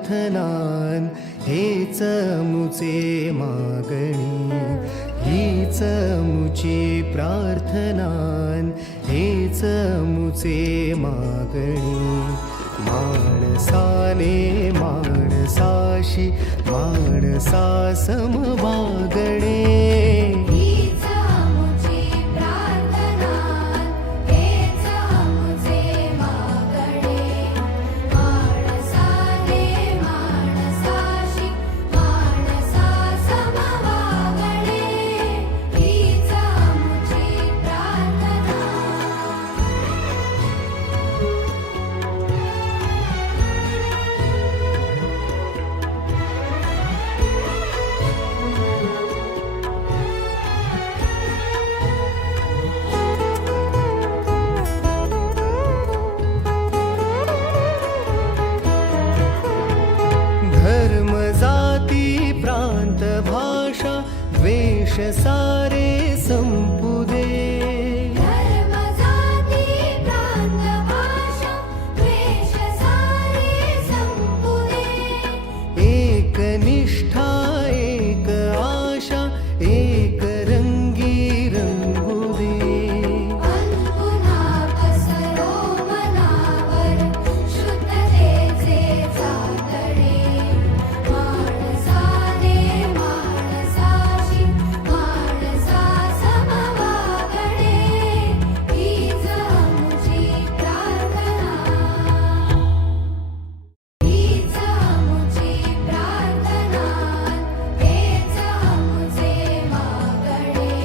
प्रार्थनान हेच मुचे मागणी, हीच मुची प्रार्थनान हेच मुचे मागणी. माणसाने माणसाशी माणसा सम वागणे, हीच मुची प्रार्थना, हेच मुचे मागणे. माणसाने माणसाशी माणसा सम वागणे, हीच मुची प्रार्थना. धर्म जाती प्रांत भाषा द्वेष सारे